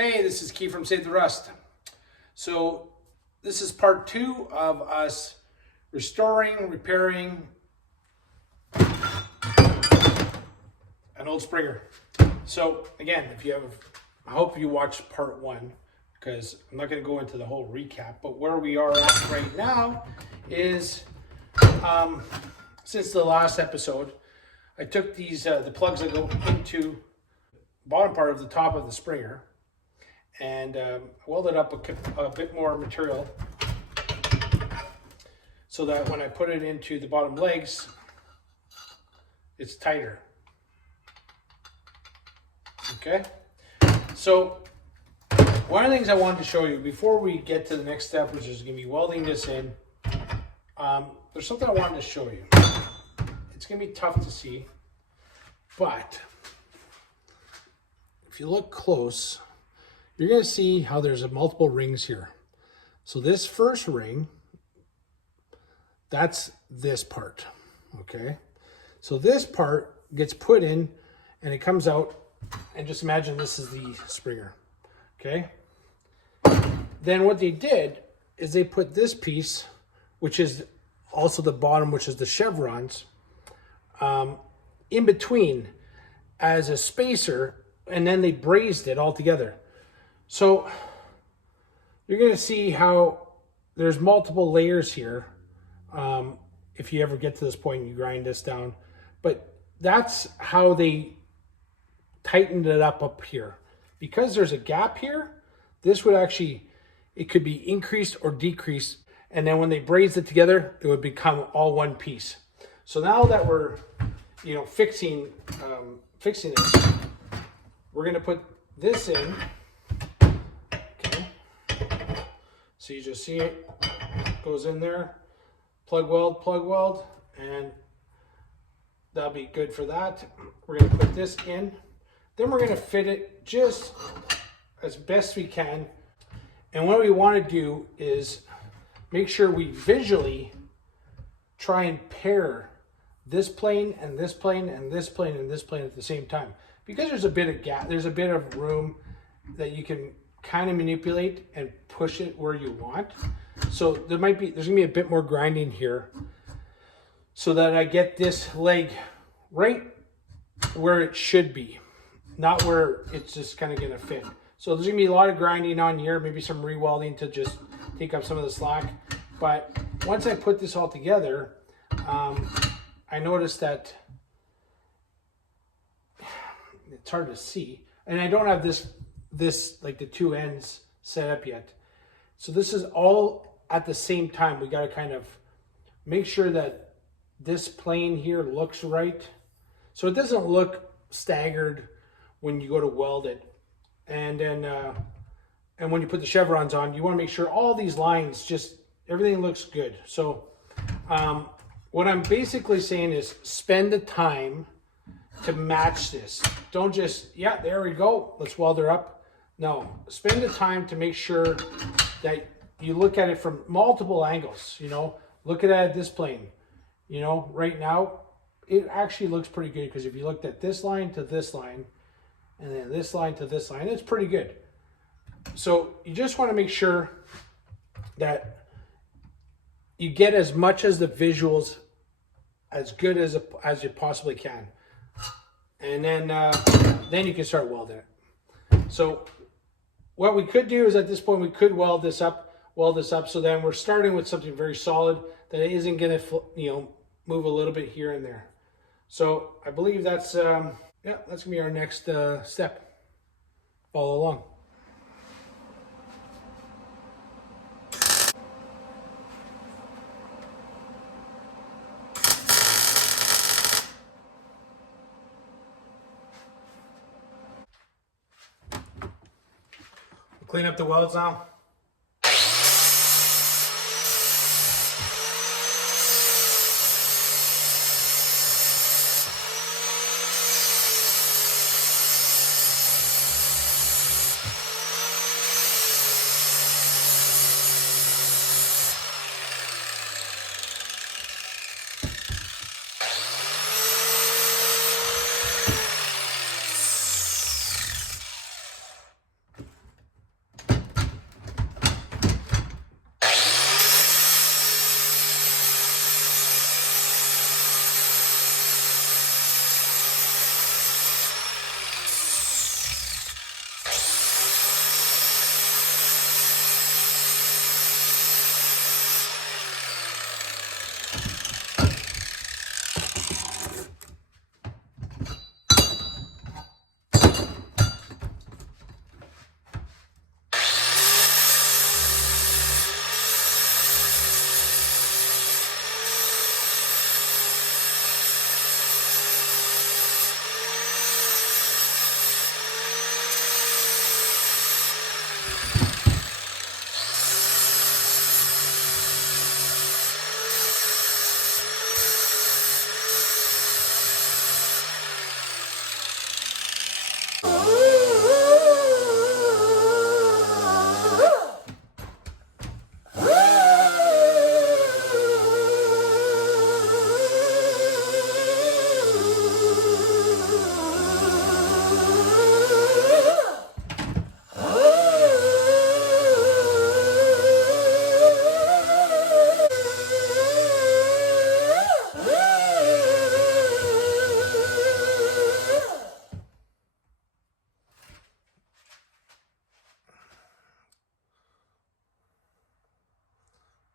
Hey, this is Keith from Save the Rust. So this is part 2 of us restoring, repairing an old Springer. So again, I hope you watched part 1 because I'm not going to go into the whole recap, but where we are at right now is since the last episode, I took these the plugs that go into the bottom part of the top of the Springer and welded up a bit more material so that when I put it into the bottom legs, it's tighter. Okay, so one of the things I wanted to show you before we get to the next step, which is going to be welding this in, there's something I wanted to show you. It's going to be tough to see, but if you look close, you're going to see how there's multiple rings here. So this first ring, that's this part, okay? So this part gets put in and it comes out, and just imagine this is the Springer, okay? Then what they did is they put this piece, which is also the bottom, which is the chevrons, in between as a spacer, and then they brazed it all together. So you're going to see how there's multiple layers here. If you ever get to this point, you grind this down. But that's how they tightened it up here. Because there's a gap here, this would actually, it could be increased or decreased. And then when they brazed it together, it would become all one piece. So now that we're, fixing this, we're going to put this in. Okay. So you just see it goes in there, plug weld, and that'll be good for that. We're going to put this in. Then we're going to fit it just as best we can. And what we want to do is make sure we visually try and pair this plane and this plane and this plane and this plane at the same time. Because there's a bit of gap, there's a bit of room that you can kind of manipulate and push it where you want. So there's going to be a bit more grinding here so that I get this leg right where it should be, not where it's just kind of going to fit. So there's going to be a lot of grinding on here, maybe some re-welding to just take up some of the slack. But once I put this all together, I noticed that it's hard to see, and I don't have this like the two ends set up yet. So this is all at the same time. We got to kind of make sure that this plane here looks right, so it doesn't look staggered when you go to weld it. And then and when you put the chevrons on, you want to make sure all these lines, just everything looks good. So what I'm basically saying is spend the time to match this. Don't just, yeah, there we go, let's weld her up. No, spend the time to make sure that you look at it from multiple angles. Look at this plane. Right now, it actually looks pretty good, because if you looked at this line to this line, and then this line to this line, it's pretty good. So you just want to make sure that you get as much as the visuals as good as you possibly can. And then you can start welding it. So what we could do is at this point, we could weld this up. So then we're starting with something very solid that isn't going to, move a little bit here and there. So I believe that's going to be our next step. Follow along. Clean up the welds now.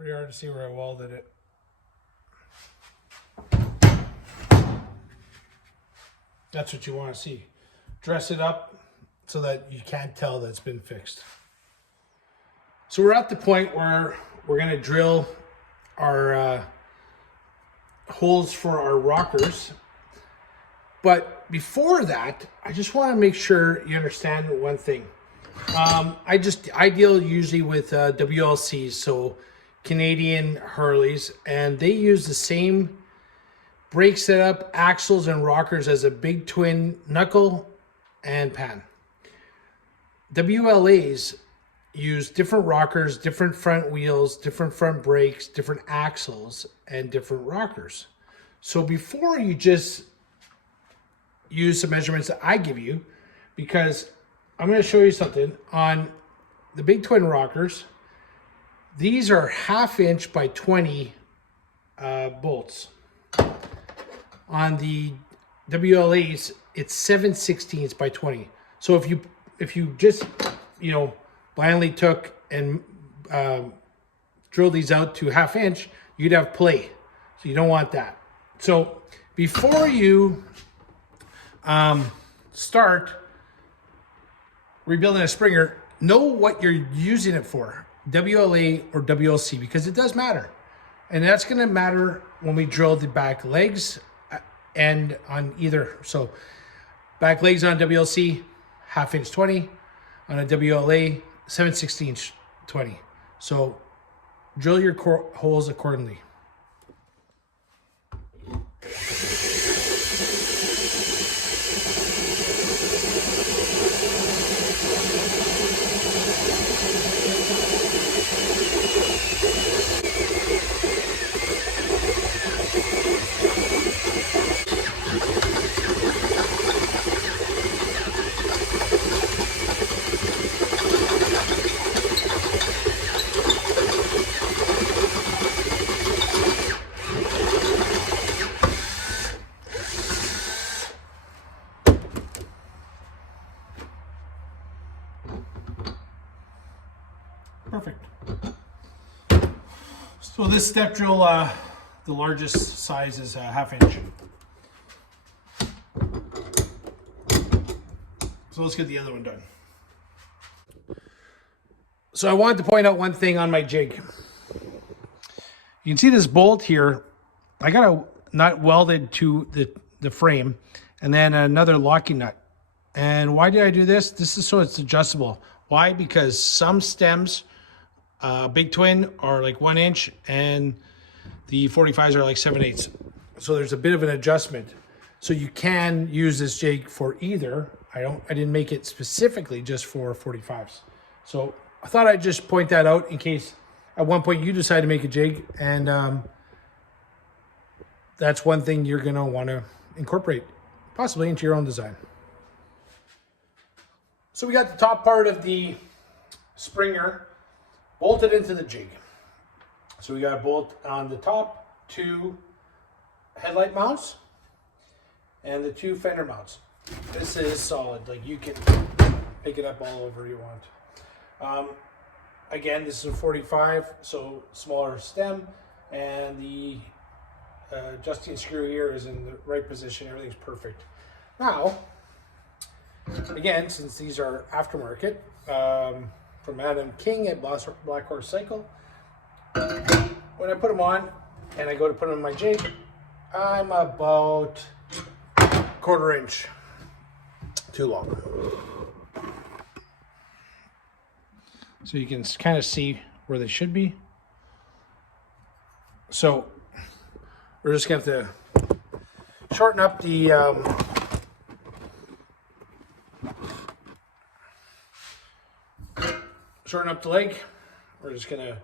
Pretty hard to see where I welded it. That's what you want to see. Dress it up so that you can't tell that it's been fixed. So we're at the point where we're going to drill our holes for our rockers. But before that, I just want to make sure you understand one thing. I deal usually with WLCs, so Canadian Harleys, and they use the same brake setup, axles, and rockers as a big twin knuckle and pan. WLAs use different rockers, different front wheels, different front brakes, different axles, and different rockers. So before you just use the measurements that I give you, because I'm going to show you something on the big twin rockers. These are 1/2 inch by 20 bolts. On the WLAs, it's 7/16 by 20. So if you just, you know, blindly took and drilled these out to 1/2 inch, you'd have play. So you don't want that. So before you start rebuilding a Springer, know what you're using it for, WLA or WLC, because it does matter. And that's going to matter when we drill the back legs and on either. So back legs on WLC, 1/2 inch 20. On a WLA, 7/16 20. So drill your holes accordingly. Perfect. So this step drill, the largest size is 1/2 inch. So let's get the other one done. So I wanted to point out one thing on my jig. You can see this bolt here. I got a nut welded to the frame and then another locking nut. And why did I do this? This is so it's adjustable. Why? Because some stems, big twin, are like 1 inch and the 45s are like 7/8. So there's a bit of an adjustment. So you can use this jig for either. I didn't make it specifically just for 45s. So I thought I'd just point that out in case at one point you decide to make a jig, and that's one thing you're gonna want to incorporate possibly into your own design. So we got the top part of the Springer bolted into the jig. So we got a bolt on the top, 2 headlight mounts, and the 2 fender mounts. This is solid, like you can pick it up all over you want. Again, this is a 45, so smaller stem, and the adjusting screw here is in the right position. Everything's perfect. Now, again, since these are aftermarket, from Adam King at Black Horse Cycle, when I put them on and I go to put them in my jig, I'm about 1/4 inch too long. So you can kind of see where they should be. So we're just going to have to shorten up the leg. We're just going to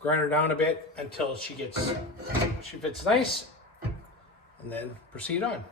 grind her down a bit until she fits nice, and then proceed on.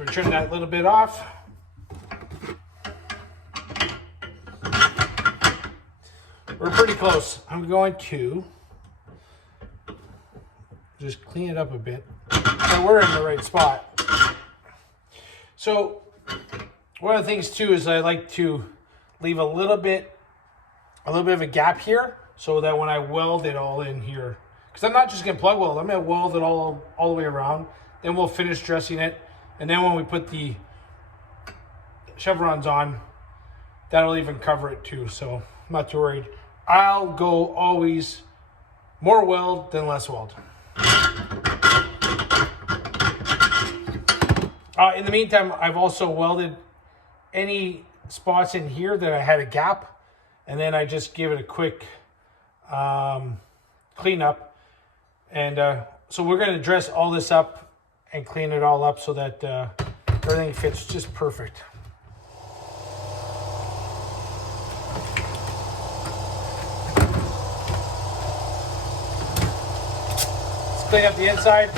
So we turn that little bit off. We're pretty close. I'm going to just clean it up a bit so we're in the right spot. So one of the things too is I like to leave a little bit of a gap here so that when I weld it all in here, because I'm not just going to plug weld, I'm going to weld it all the way around. Then we'll finish dressing it. And then when we put the chevrons on, that'll even cover it too. So I'm not too worried. I'll go always more weld than less weld. In the meantime, I've also welded any spots in here that I had a gap, and then I just give it a quick cleanup. And so we're going to dress all this up and clean it all up so that everything fits just perfect. Let's clean up the inside.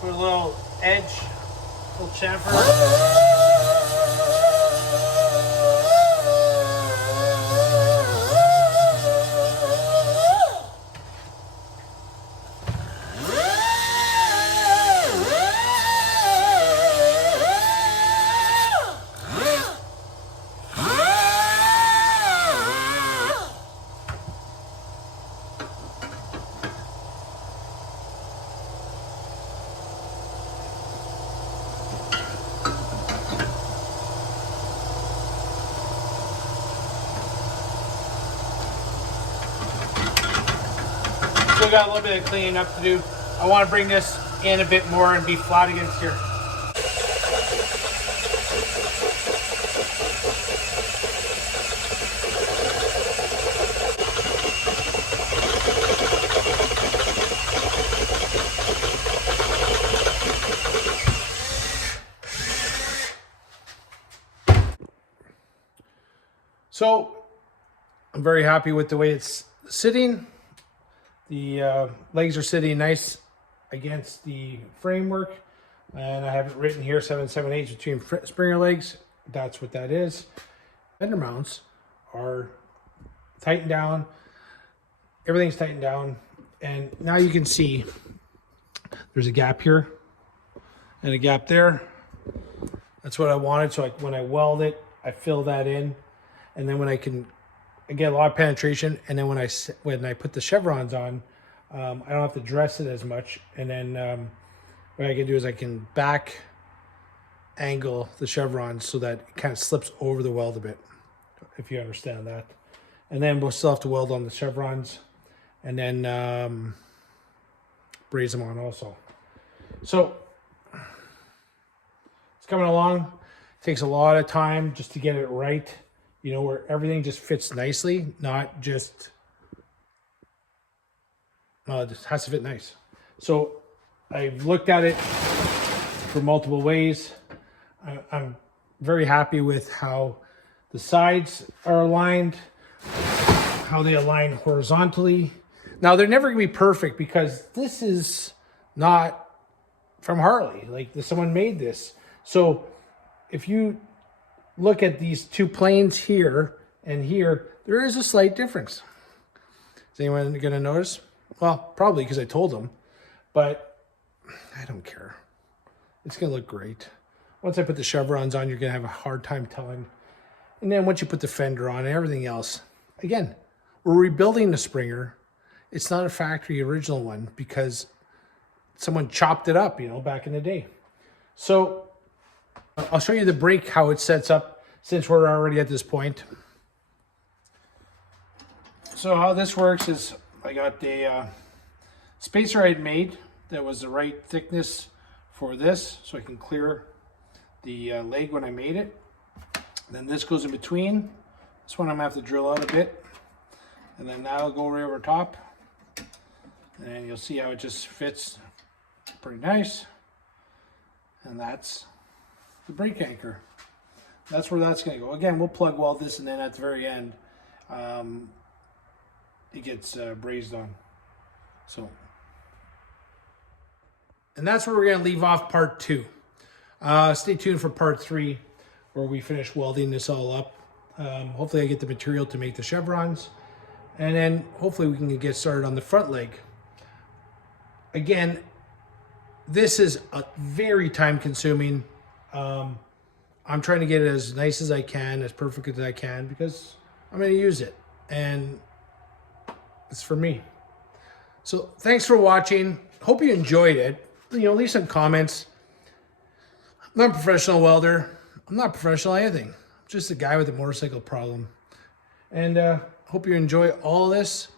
Put a little edge, a little chamfer. Still got a little bit of cleaning up to do. I want to bring this in a bit more and be flat against here. So I'm very happy with the way it's sitting. The legs are sitting nice against the framework, and I have it written here 7/7/8 between Springer legs. That's what that is. Fender mounts are tightened down. Everything's tightened down, and now you can see there's a gap here and a gap there. That's what I wanted. So when I weld it, I fill that in, and then when I get a lot of penetration, and then when I put the chevrons on, I don't have to dress it as much. And then what I can do is I can back angle the chevrons so that it kind of slips over the weld a bit, if you understand that. And then we'll still have to weld on the chevrons, and then braze them on also. So it's coming along. It takes a lot of time just to get it right. You know, where everything just fits nicely, not just, it just has to fit nice. So I've looked at it for multiple ways. I'm very happy with how the sides are aligned, how they align horizontally. Now, they're never gonna be perfect because this is not from Harley. Like, someone made this. So if you look at these two planes here and here, there is a slight difference. Is anyone going to notice? Well, probably because I told them, but I don't care. It's going to look great. Once I put the chevrons on, you're going to have a hard time telling. And then once you put the fender on and everything else, again, we're rebuilding the Springer. It's not a factory original one because someone chopped it up, back in the day. So I'll show you the brake, how it sets up since we're already at this point. So how this works is I got the spacer I had made that was the right thickness for this, so I can clear the leg when I made it. Then this goes in between. This one I'm going to have to drill out a bit. And then that'll go right over top. And you'll see how it just fits pretty nice. And that's the brake anchor. That's where that's going to go. Again, we'll plug weld this, and then at the very end, it gets brazed on. So, and that's where we're going to leave off part 2. Stay tuned for part 3, where we finish welding this all up. Hopefully I get the material to make the chevrons, and then hopefully we can get started on the front leg. Again, this is a very time consuming. I'm trying to get it as nice as I can, as perfect as I can, because I'm going to use it, and it's for me. So thanks for watching. Hope you enjoyed it. Leave some comments. I'm not a professional welder. I'm not professional anything. I'm just a guy with a motorcycle problem. And hope you enjoy all this,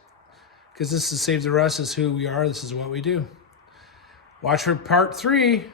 because this is Save the Rust. This is who we are. This is what we do. Watch for part 3.